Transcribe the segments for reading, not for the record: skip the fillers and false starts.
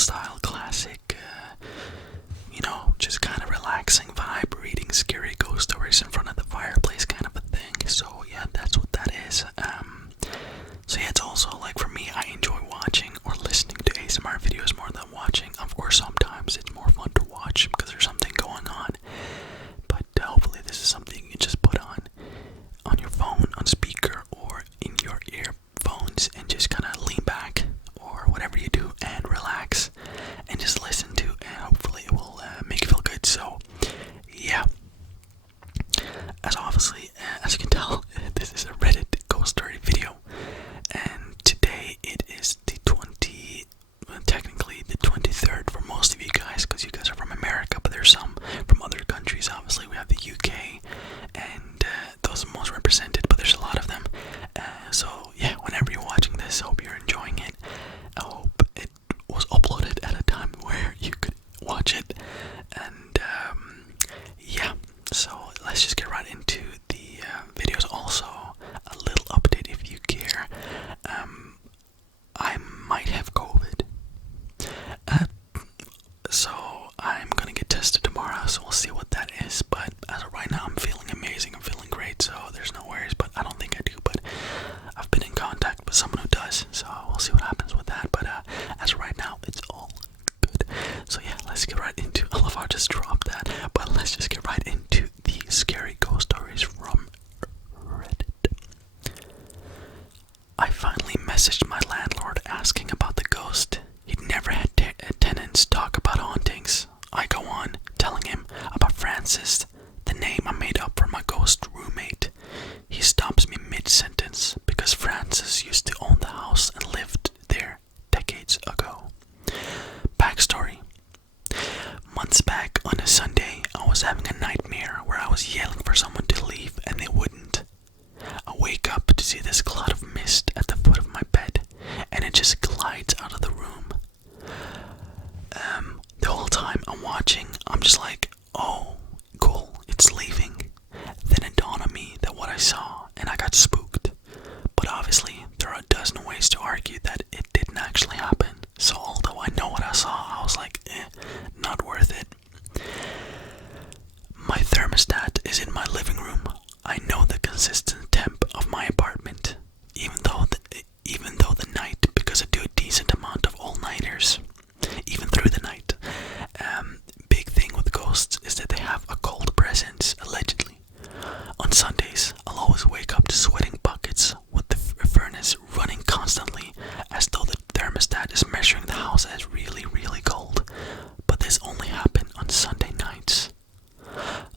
style classic, just kind of relaxing vibe, reading scary ghost stories in front of the fireplace kind of a thing. So yeah, that's what that is. So yeah, it's also like for me, I enjoy watching or listening to ASMR videos more than watching. Of course, sometimes it's more fun to watch because there's something going on. But hopefully this is something you can just put on your phone, on speaker, or in your earphones and just kind of lean back or whatever you do and relax and just listen to, and hopefully it will make you feel good. So yeah, as you can tell, this is a Reddit ghost story video, and today it is technically the 23rd for most of you guys, because you guys are from America, but there's some from other countries. Obviously we have the UK, and those are most represented, but there's a lot of them. So yeah, whenever you're watching this, I hope you're enjoying it. I hope it was uploaded at a time where you could watch it, and yeah, so let's just get right into the videos. Also, a little update if you care. I might have COVID, so I'm gonna get tested tomorrow, so we'll see what that is. But as of right now, I'm feeling amazing, I'm feeling great, so there's no worries. But I don't think I do, but I've been in contact with someone who does, so we'll see what happens with that. But as of right now, it's all good. So yeah, let's get right into, I love how I just dropped that, but let's just get right into the scary ghost stories from Reddit. I finally messaged my landlord asking about the ghost. He'd never had tenants talk about hauntings. I go on, telling him about Francis, the name I made up for my ghost roommate. He stops me mid-sentence because Francis used to own the house and lived there decades ago. Backstory. Months back on a Sunday, I was having a nightmare where I was yelling for someone to leave and they wouldn't. I wake up to see this cloud of mist at the foot of my bed, and it just glides out of the room. The whole time I'm watching, I'm just like, oh, cool, it's leaving. Then it dawned on me that what I saw, and I got spooked. But obviously, there are a dozen ways to argue that it didn't actually happen. So although I know what I saw, I was like, not worth it. My thermostat is in my living room. I know the consistent temp of my apartment, even though the night, because I do a decent amount of all-nighters, even through the night. Big thing with ghosts is that they have a cold presence, allegedly. On Sundays, I'll always wake up to sweating buckets with the furnace running constantly, as though the thermostat is measuring the house as really, really cold. But this only happened on Sunday nights.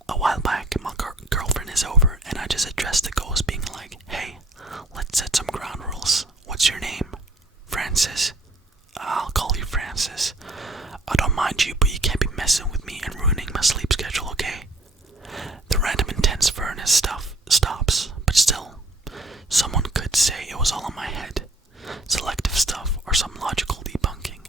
A while back, my girlfriend is over, and I just addressed the ghost being like, hey, let's set some ground rules. What's your name? Francis. I'll call you Francis. I don't mind you, but you can't be messing with me and ruining my sleep schedule, okay? The random intense furnace stuff stops, but still, someone could say it was all in my head. Selective stuff or some logical debunking.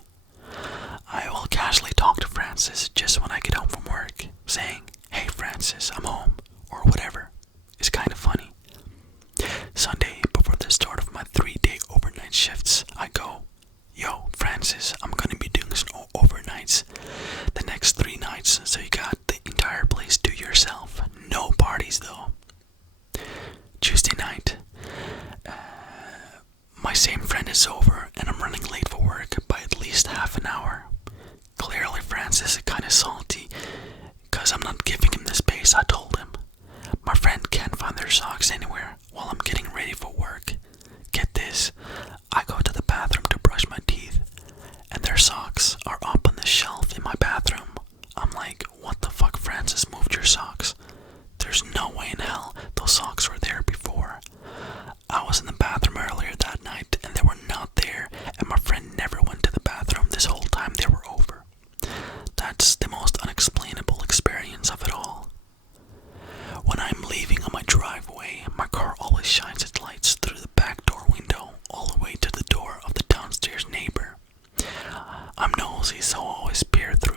I will casually talk to Francis just when I get home from work, saying, hey Francis, I'm home, or whatever. It's kind of funny. Sunday, before the start of my 3-day overnight shifts, I go, yo, Francis, I'm gonna be doing some overnights the next 3 nights, so you got the entire place to yourself. No parties, though. Tuesday night, my same friend is over, and I'm running late for work by at least half an hour. Clearly, Francis is kinda salty, because I'm not giving him the space I told him. My friend can't find their socks anywhere while I'm getting ready for work. Get this, I go to the bathroom to brush my teeth, and their socks are up on the shelf in my bathroom. I'm like, what the fuck, Francis, moved your socks? There's no way in hell those socks were there before. I was in the bathroom earlier that night, and they were not there, and my friend never went to the bathroom this whole time they were over. That's the most unexplainable experience of it all. When I'm leaving on my driveway, my car always shines its lights through the back door window all the way to the door of the downstairs neighbor. I'm nosy, so I always peer through.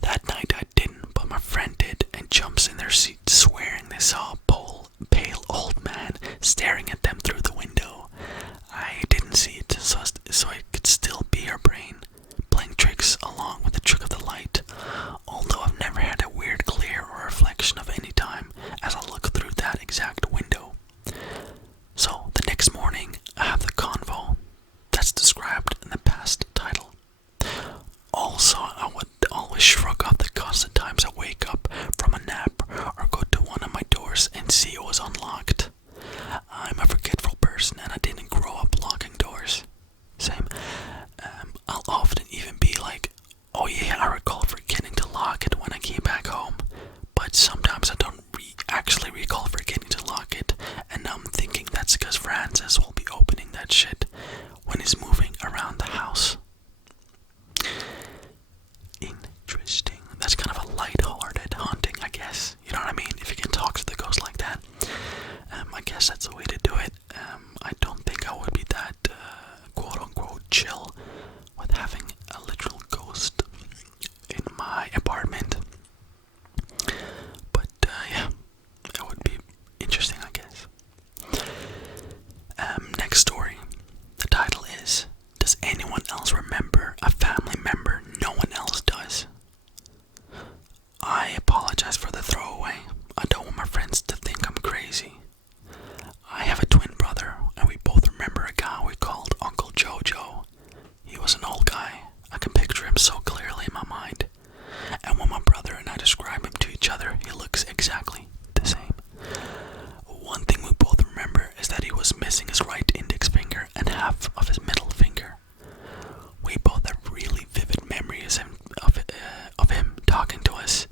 That night I didn't, but my friend did, and jumps in their seat swearing they saw a pale old man staring at them through the window. I didn't see it, so it could still be her brain playing yeah, I recall forgetting to lock it when I came back home, but sometimes I don't actually recall forgetting to lock it, and I'm thinking that's because Francis will be opening that shit when he's moving around the house. Interesting. That's kind of a light-hearted haunting, I guess. You know what I mean? If you can talk to the ghost like that, I guess that's the way to do it. I don't think I would be that quote-unquote chill with having a literal ghost in my apartment. But yeah, it would be interesting, I guess. Next story. The title is, does anyone else remember a family member no one else does? I apologize for the throwaway. I don't want my friends to think I'm crazy. I have a twin brother, and we both remember a guy we called Uncle Jojo. He was an old guy. I can picture him so clearly in my mind. And when my brother and I describe him to each other, he looks exactly the same. One thing we both remember is that he was missing his right index finger and half of his middle finger. We both have really vivid memories of him talking to us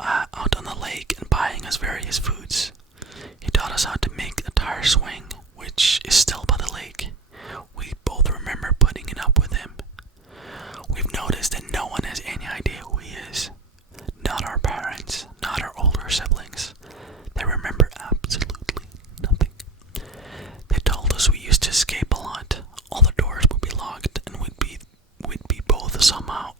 out on the lake and buying us various foods. He taught us how to make a tire swing, which is still by the lake. We both remember putting it up with him. We've noticed that no one has any idea who he is. Not our parents, not our older siblings. They remember absolutely nothing. They told us we used to escape a lot. All the doors would be locked and we'd be both somehow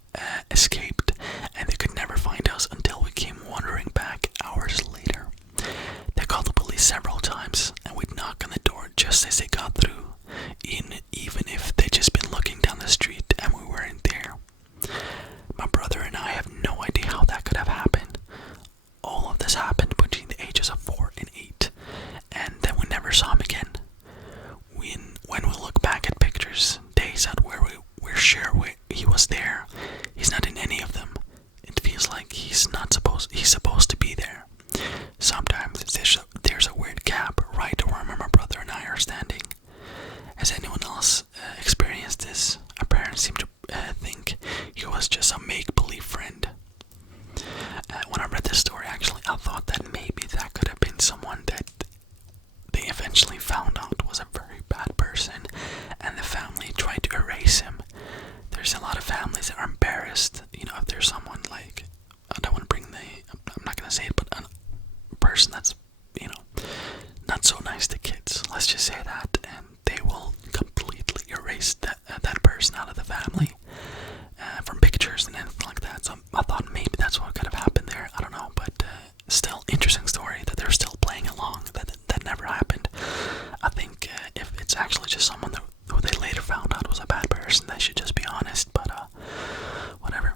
escaped, and they could never find us until we came wandering back hours later. They called the police several times, and we'd knock on the door just as they got through, even if they'd just been looking down the street and we weren't there. My brother and I have no idea how that could have happened. All of this happened between the ages of 4 and 8, and then we never saw him again. When we look back at pictures, days out where we're sure he was there, he's not in any of them. It feels like he's supposed to be there. Sometimes there's a weird gap right where my brother and I are standing. Has anyone else experienced this? Our parents seem to think he was just a make-believe friend. When I read this story, actually, I thought that maybe that could have been someone that they eventually found out was a very bad person, and the family tried to erase him. There's a lot of families that are embarrassed, if there's someone like, I don't want to bring I'm not going to say it, but a person that's, not so nice to kids, let's just say that, and they will completely erase that person out of the family from pictures and anything like that. So I thought maybe that's what could have happened there. I don't know, but still interesting story that they're still playing along. That never happened. I think if it's actually just someone who they later found out was a bad person, they should just be honest. But whatever.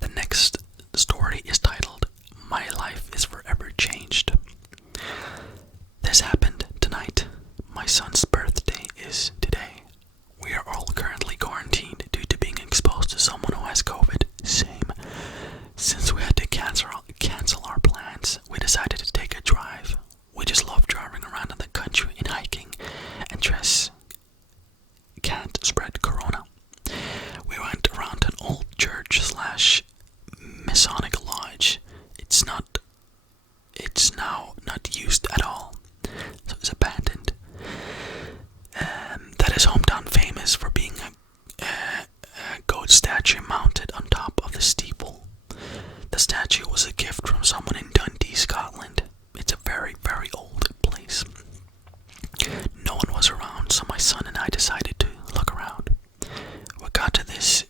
The next story is titled, "My Life is Forever Changed." This happened tonight. My son's birthday is today. We are all currently quarantined due to being exposed to someone who has COVID. Same. Since we had to cancel our plans, we decided to take a drive. We just love driving around in the country and hiking, and just can't spread corona. We went around an old church / Masonic lodge. It's now not used at all, so it's abandoned. That is hometown famous for being a goat statue mounted on top of the steeple. The statue was a gift from someone in Dundee, Scotland. It's a very, very old place. No one was around, so my son and I decided to look around. We got to this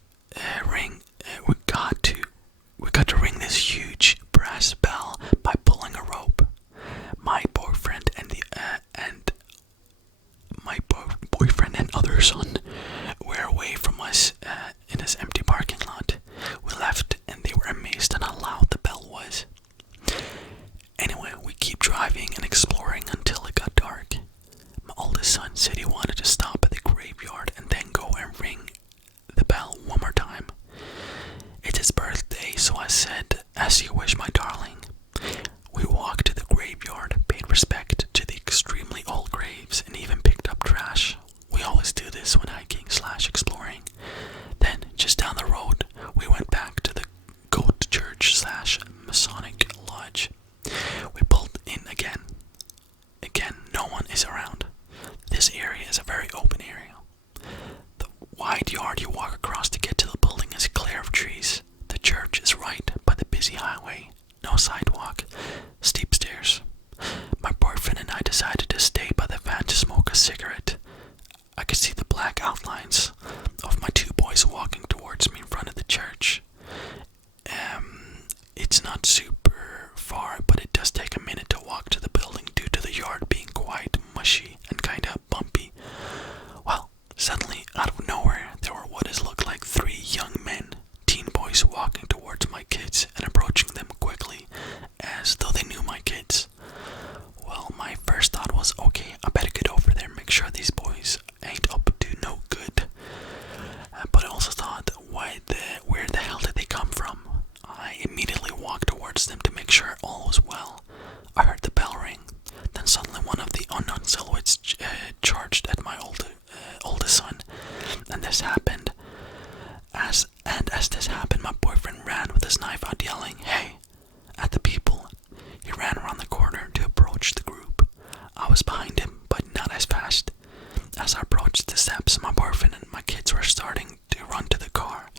ring. We got to ring this huge brass bell by pulling a rope. My boyfriend and other son were away from us in this empty parking lot. We left, and they were amazed at how loud the bell was. Anyway, we keep driving and exploring until it got dark. My oldest son said he wanted to stop at the graveyard wide yard you walk across to get to the building is clear of trees. The church is right by the busy highway. No sidewalk, steep stairs. My boyfriend and I decided to stay by the van to smoke a cigarette. I could see the black outlines of my two boys walking towards me in front of the church. It's not super far, but it does take a minute to walk to the building due to the yard being quite mushy and kinda bumpy. Well, suddenly, out of nowhere, there were what is looked like three young men, teen boys, walking towards my kids and approaching them quickly, as though they knew my kids. Well, my first thought was, okay, I better get over there and make sure these boys ain't up to no good. But I also thought, where the hell did they come from? I immediately walked towards them to make sure all was well. I heard the bell ring. Then suddenly one of the unknown silhouettes charged at my oldest son. And this happened. As this happened, my boyfriend ran with his knife out yelling, "Hey!" at the people. He ran around the corner to approach the group. I was behind him, but not as fast. As I approached the steps, my boyfriend and my kids were starting to run to the car.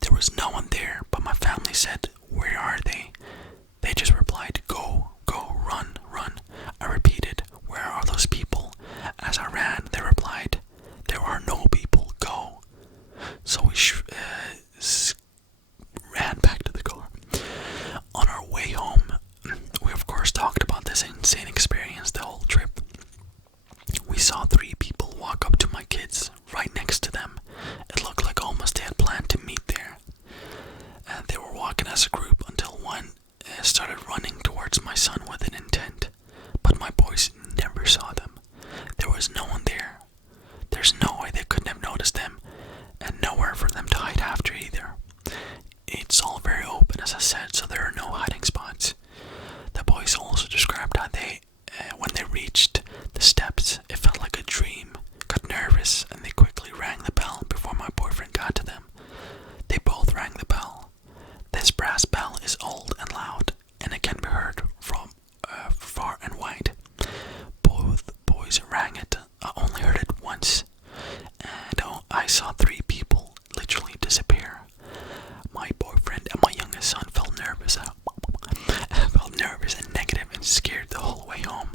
There was no one there, but my family said, "Where are they?" They just replied, "Go, go, run, run." I repeated, "Where are those people?" As I ran, they replied, "There are no people, go." So we ran back to the car. On our way home, we of course talked about this insane experience the whole trip. We saw three people walk up to my kids, right next to them. It looked like almost they had planned to meet there. They were walking as a group until one started running towards my son with an intent. But my boys never saw them. There was no one there. There's no way they couldn't have noticed them, and nowhere for them to hide after either. It's all very open, as I said, so there are no hiding spots. The boys also described how they, when they reached the steps, it felt like a dream, got nervous, and they quickly rang the bell before my boyfriend got to them. They both rang the bell. This brass bell is old and loud, and it can be heard from far and wide. Both boys rang it. I only heard it once, and I saw three people literally disappear. My boyfriend and my youngest son felt nervous. And negative and scared the whole way home.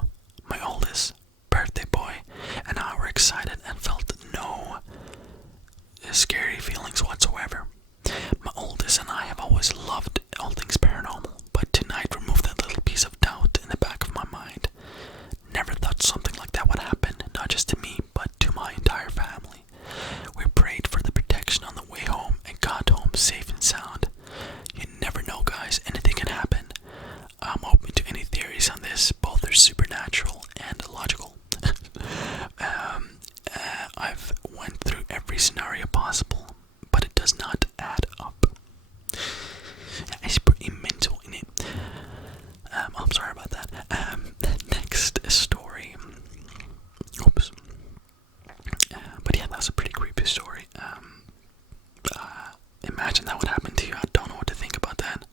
My oldest, birthday boy, and I were excited and felt no scary feelings whatsoever. My oldest and I have always loved all things paranormal, but tonight removed that little piece of doubt in the back of my mind. Never thought something like that would happen, not just to me, but to my entire family. We prayed for the protection on the way home and got home safe and sound. You never know, guys, anything can happen. I'm open to any theories on this, both are supernatural and logical. I've went through every scenario possible, but it does not add up. It's pretty mental, innit? I'm sorry about that. Next story. Oops. But yeah, that's a pretty creepy story. Imagine that would happen to you. I don't know what to think about that.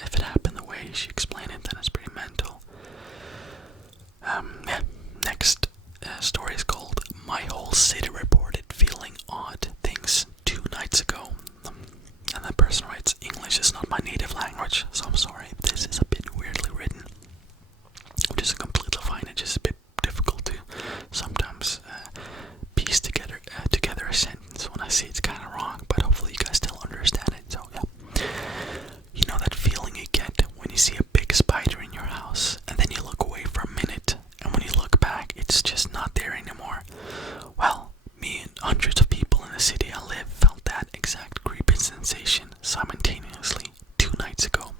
If it happened the way she explained it, then it's pretty mental. Yeah. Next story is called "My Whole City Reported Feeling Odd Things 2 nights ago." And that person writes, "English is not my native language, so I'm sorry if this is a bit weirdly written." Which is completely fine. It's just a bit difficult to sometimes piece together a sentence when I see it's kind of wrong, but hopefully you guys still understand it. So yeah. You know that feeling you get when you see a big spider in your house, and then you look away for a minute, and when you look back, it's just not there anymore? Well, me and hundreds of people in the city I live felt that exact creepy sensation simultaneously 2 nights ago.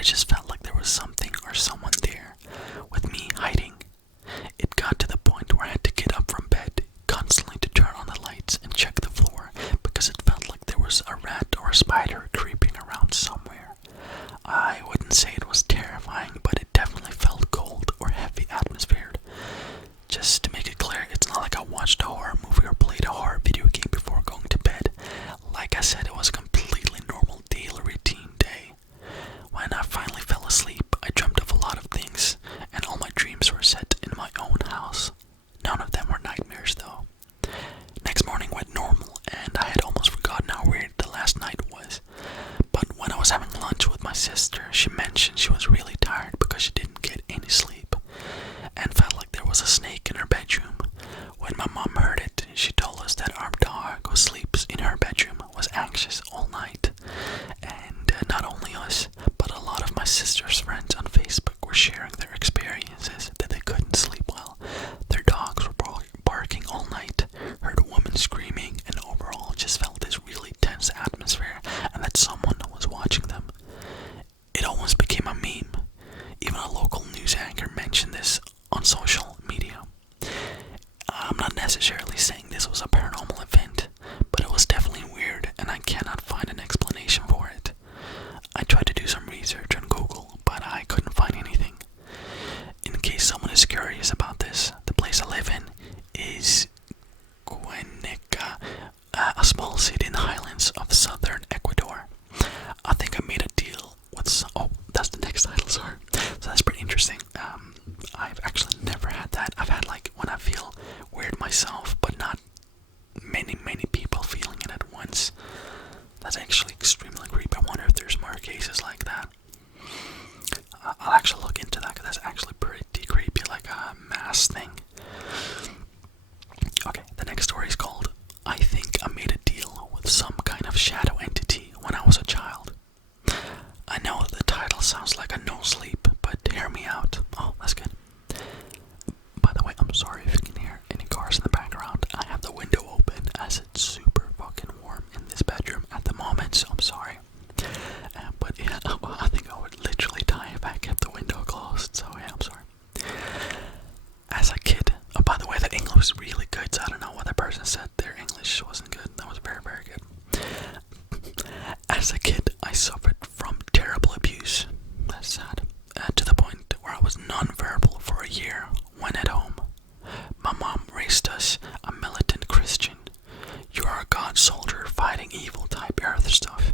I just felt like there was something or someone there, with me hiding. It got to the point where I had to get up from bed constantly to turn on the lights and check the floor because it felt like there was a rat or a spider creeping around somewhere. I wouldn't say it was terrifying, but it definitely felt cold or heavy atmosphere. Just to make it clear, it's not like I watched a horror movie or played a horror video game before going to bed. Like I said, it was a completely normal daily routine day. When I finally fell asleep, I dreamt of a lot of things, and all my dreams were set in my own house. None of them were nightmares though. Next morning went normal, and I had almost forgotten how weird the last night was. But when I was having lunch with my sister, she mentioned she was really tired because she didn't get any sleep, and felt like there was a snake in her bedroom. When my mom heard it, she told us that our dog who sleeps in her bedroom was anxious all night. And not only us, but a lot of my sister's friends on Facebook were sharing their experiences that they couldn't sleep well. Their dogs were barking all night, heard a woman screaming, and overall just felt this really tense atmosphere and that someone was watching them. It almost became a meme. Even a local news anchor mentioned this on social media. I'm not necessarily saying this was a paranormal event, but it was definitely weird and I cannot find an explanation for it. I tried to do some research on Google, but I couldn't find anything. In case someone is curious about this, the place I live in is Cuenca, a small city in the highlands of southern Ecuador. I think I made a deal with oh, that's the next title, sorry. So that's pretty interesting. I've actually never had that. I've had like when I feel weird myself, but not many people feeling it at once. That's actually extremely creepy. I wonder if there's more cases like that. I'll actually look into that because that's actually pretty creepy, like a mass thing. Okay, the next story is called I Think I Made a Deal with Some Kind of Shadow Entity When I Was a Child. I know the title sounds like a no sleep, but hear me out. Oh, that's good. By the way, I'm sorry if you can hear any cars in the background. I have the window open as it's super fucking warm in this bedroom at the moment, so I'm sorry. But yeah, I think I would literally die if I kept the window closed, so yeah, I'm sorry. As a kid, by the way, the English was really good, so I don't know what the person said their English wasn't good. That was very, very good. As a kid, I suffered from terrible abuse. That's sad. To the point where I was non-verbal for a year when at home. My mom raised us a militant Christian. You are a God soldier fighting evil type earth stuff.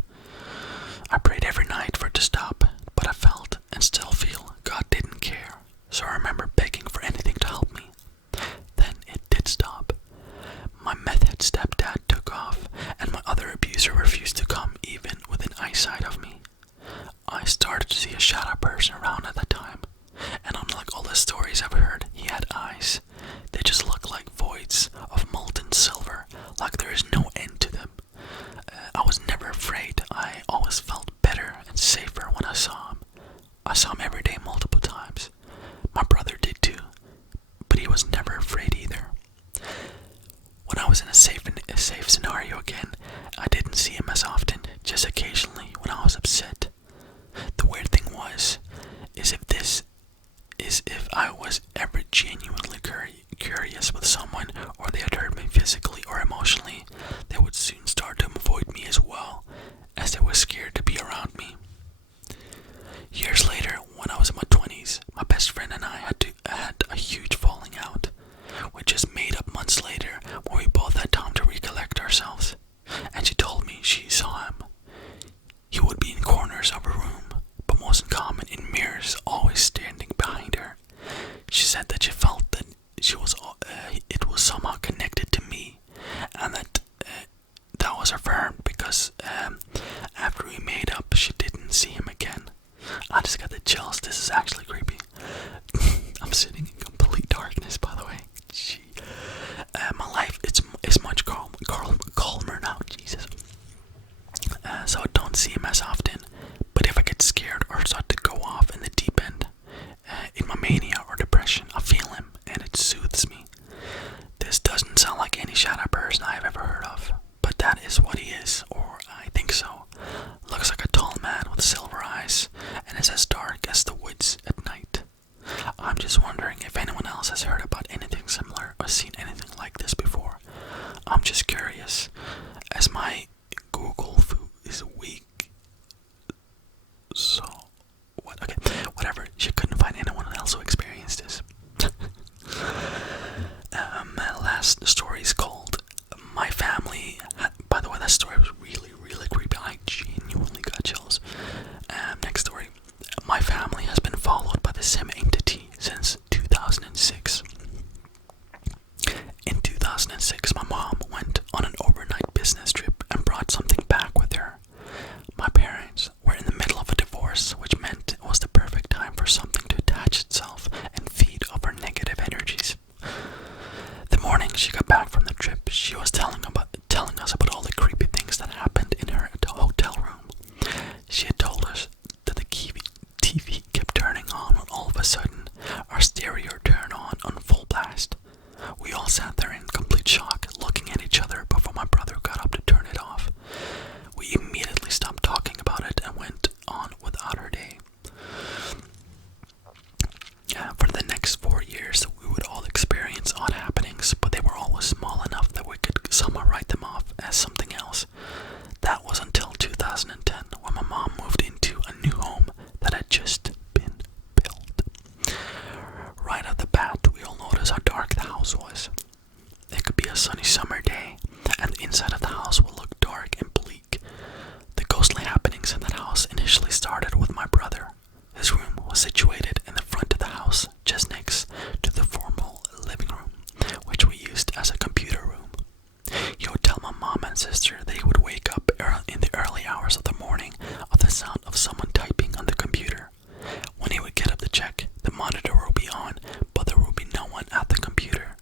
I prayed every night for it to stop, but I felt and still feel God didn't care. So I remember begging for anything to help me. Then it did stop. My meth head stepdad took off, and my other abuser refused to come even within eyesight of me. I started to see a shadow person around at that time, and unlike all the stories I've heard, he had eyes. They just looked like voids of molten silver, like there is no end to them. I was never afraid. I always felt better and safer when I saw him. I saw him every day multiple times. My brother did too, but he was never afraid either. When I was in a safe scenario again, I didn't see him as often, just occasionally when I was upset. The weird thing is if I was ever genuinely curious with someone, or they had hurt me physically or emotionally, they would soon start to avoid me as well, as they were scared to be around me. Years later, when I was in my 20s, my best friend and I had a huge falling out. We just made up months later when we both had time to recollect ourselves, and she told me she saw him. He would be in corners of her room, but most common in mirrors, always standing behind her. She said that she felt that it was somehow connected to me, and that was affirmed because after we made up, she didn't see him again. I just got the chills. This is actually creepy. I'm sitting in complete darkness, by the way. My life is much calmer now. Jesus. So I don't see him as often. But if I get scared or start to go off in the deep end, in my mania or depression, I feel him and it soothes me. This doesn't sound like any shadow person I have ever heard of, but that is what he is, or I think so. Looks like a tall man with silver eyes and is as dark as the woods at night. I'm just wondering if anyone else has heard about anything similar or seen anything like this before. I'm just curious, as my Google foo is weak. So, what? Okay, whatever. She couldn't find anyone else who experienced this. My last story is called "My Family." By the way, that story was really, really creepy. I genuinely got chills. Next story. My family has been followed by the same entity since 2006. In 2006, my mom went on an overnight business trip and brought something back with her. My parents were in the middle of a divorce, which meant it was the perfect time for something to attach itself and feed off her negative energies. The morning she got back from the trip, she was telling us about all the creepy things that happened in her hotel room. She had told us that the TV kept turning on when all of a sudden our stereo turned on full blast. We all sat there in complete shock, looking at each other before my brother got up to turn it off. We immediately stopped talking about it and went on without our day. For the next 4 years, we would all experience odd happenings, but they were always small enough that we could somehow write them off as something else. That was until 2010, when my mom moved into a new home that had just been built. Right off the bat, we all noticed how dark the house was. It could be a sunny summer day, and the inside of the house would look dark and bleak. The ghostly happenings in that house initially started with my brother. His room was situated in the front of the house, just next to the formal living room, which we used as a computer room. He would tell my mom and sister that he would wake up in the early hours of the morning of the sound of someone typing on the computer. When he would get up to check, the monitor would be on, but there would be no one at the computer.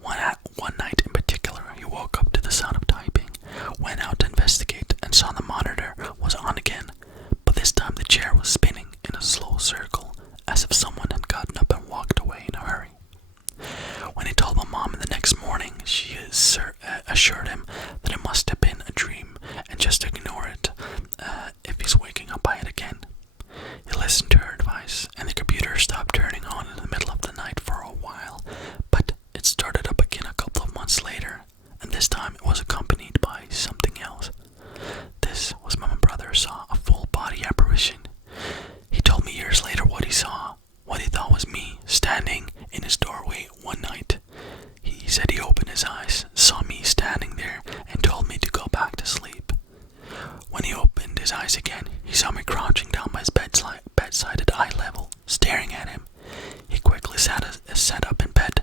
One night in particular, he woke up to the sound of typing, went out to investigate, and saw the monitor was on again, but this time the chair was spinning in a slow circle, as if someone had gotten up and walked away in a hurry. When he told my mom in the next morning, she assured him that it must have been a dream and just ignore it if he's waking up by it again. He listened to her advice, and the computer stopped turning on in the middle of the night for a while, but it started up again a couple of months later, and this time it was accompanied by something else. This was when my brother saw a full-body apparition. He told me years later what he saw, what he thought was me, standing in his doorway one night. He said he opened his eyes, saw me standing there, and told me to go back to sleep. When he opened his eyes again, he saw me crouching down by his bedside at eye level, staring at him. He quickly sat up in bed,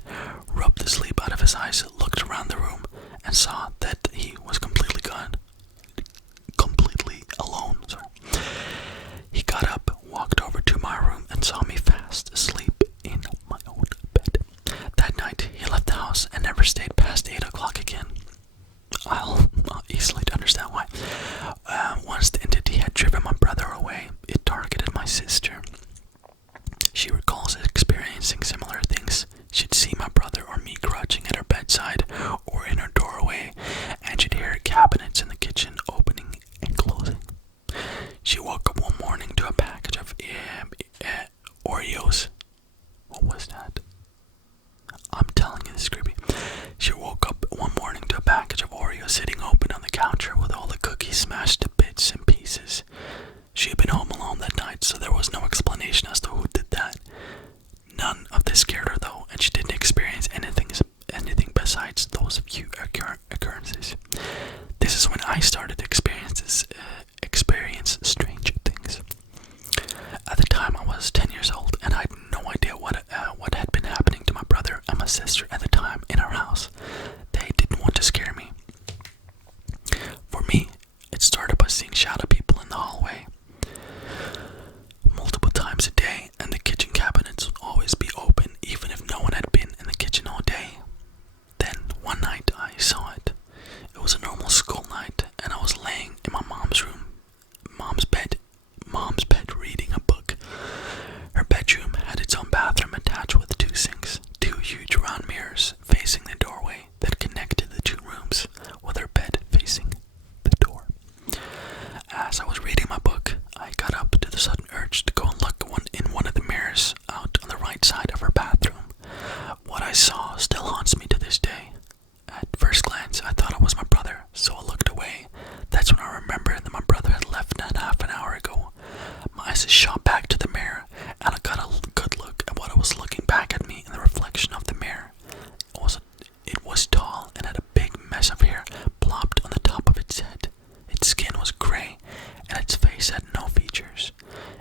rubbed the sleep out of his eyes, looked around the room, and saw that he was completely gone. Completely alone, sorry. He got up, walked over to my room, and saw me fast asleep in my own bed. That night, he left the house and never stayed past 8 o'clock again. I'll easily understand why. Once the entity had driven my brother away, it targeted my sister. She recalls experiencing similar things. She'd see my brother or me crouching at her bedside or in her doorway, and she'd hear cabinets in the kitchen opening and closing. She woke up one morning to a package of Oreos. What was that? I'm telling you, this is creepy. She woke up one morning to a package of Oreos sitting open on the counter with all the cookies smashed to bits and pieces. She had been home alone that night, so there was no explanation as to who did that. None of this scared her though, and she didn't experience anything besides those few occurrences. This is when I started to experience strange things. At the time, I was 10 years old, and I had no idea what had been happening to my brother and my sister at the time in our house. They didn't want to scare me. For me, it started by seeing shadow people in the hallway multiple times a day, sudden urge to go and look in one of the mirrors out on the right side of her bathroom. What I saw still haunts me to this day. At first glance, I thought it was my brother, so I looked away. That's when I remembered that my brother had left half an hour ago. My eyes shot back to the mirror, and I got a good look at what was looking back at me in the reflection of the mirror. It was tall and had a big mess of hair plopped on the top of its head. Its skin was gray, and its face had no features.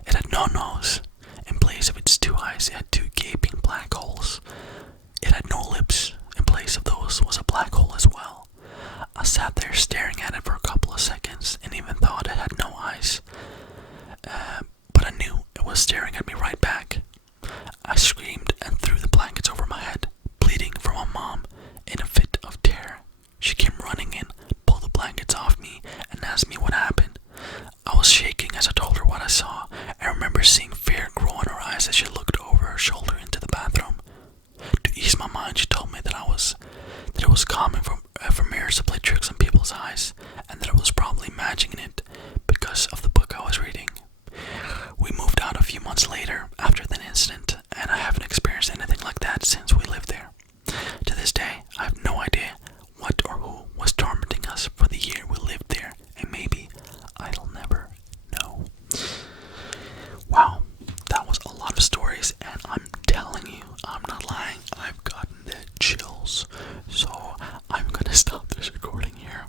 It had no nose. In place of its 2 eyes, it had 2 gaping black holes. It had no lips. In place of those was a black hole as well. I sat there staring at it for a couple of seconds and even thought it had no eyes. But I knew it was staring at me right back. I screamed and threw the blankets over my head, pleading for my mom in a fit of terror. She came running in, pulled the blankets off me, and asked me what happened. I was shaking as I told her what I saw. I remember seeing fear grow in her eyes as she looked over her shoulder into the bathroom. To ease my mind, she told me that it was common for mirrors to play tricks on people's eyes, and that I was probably imagining it because of the book I was reading. We moved out a few months later after that incident, and I haven't experienced anything like that since we lived there. To this day, I have no idea what or who was tormenting us for the year we lived there, and maybe I'll never know. Wow, that was a lot of stories, and I'm telling you, I'm not lying, I've gotten the chills. So I'm gonna stop this recording here.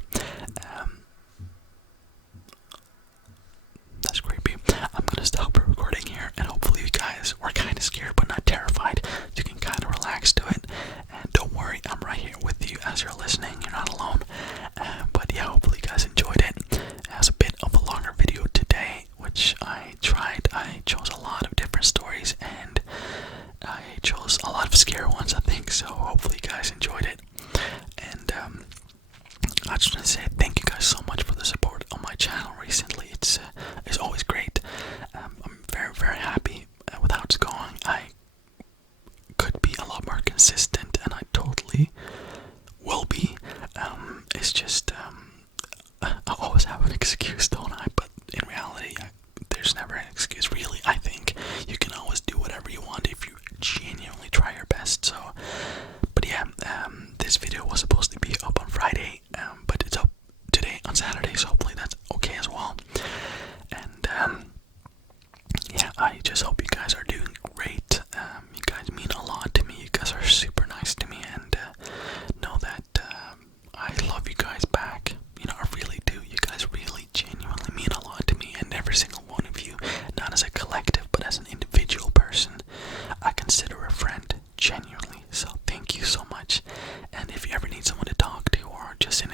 That's creepy. I'm gonna stop recording here, and hopefully you guys were kind of scared but not terrified. You can kind of relax to it, and don't worry, I'm right here with you as you're listening. You're not alone. But yeah, hopefully you guys enjoyed it. It was a bit of a longer video today, which I tried. I chose a lot of different stories, and I chose a lot of scary ones, I think. So hopefully you guys enjoyed it. And I just want to say thank you guys so much for the support on my channel recently. It's always great. I'm very, very happy with how it's going. I could be a lot more consistent, and I totally will be. It's just I always have an excuse, don't I? But in reality, there's never an excuse, really. I think you can always do whatever you want if you genuinely try your best. So, but yeah, this video was supposed to be up on Friday, but it's up today on Saturday, so hopefully that's okay as well. And yeah, I just hope you guys are doing great. You guys mean a lot to me. You guys are super nice to me, and know that I love you guys back. You know, I really do. You guys really genuinely mean a lot to me, and every single one of you, not as a collective, but as an individual person, I consider a friend, genuinely. So thank you so much. And if you ever need someone to talk to, or just in